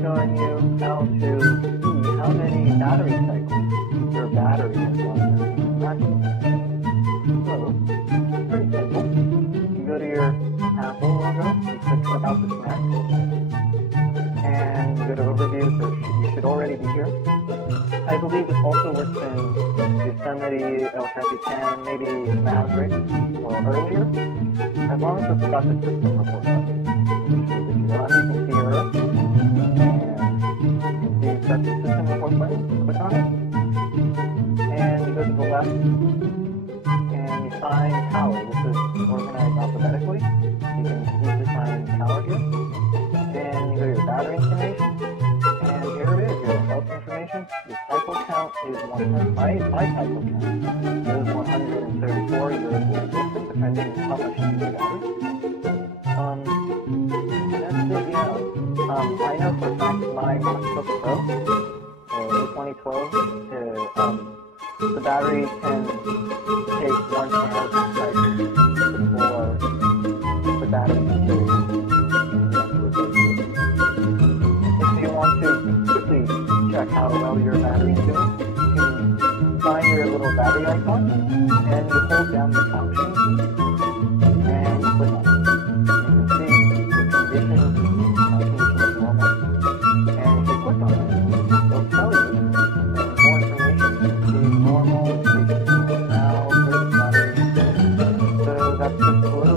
showing you how to see how many battery cycles your battery has gone through. So, pretty simple. You go to your Apple logo, you click about the snack, and you go to overview, so you should already be here. I believe it also works in Yosemite, El Capitan, maybe Maverick, or earlier, as long as it's got the system report button. If you want, you can see Earth, and you can see the system report button, click on it, and you go to the left, and you find power. This is organized alphabetically. You can easily find power here, and you go to your battery information, and here it is, your health information. Your cycle count is 100. My cycle count is 134. Yours will be different depending on how much you use the battery. That's it, yeah. I know for a fact my Macbook Pro, the 2012, the battery can take 1,000 cycles before the battery is ready. If you want to quickly check how well your battery is doing, you can find your little battery icon, and you hold down the option, and you click on it. You can see the condition is normal, and if you click on it, it'll tell you more information. The normal, now, first battery. So that's just a little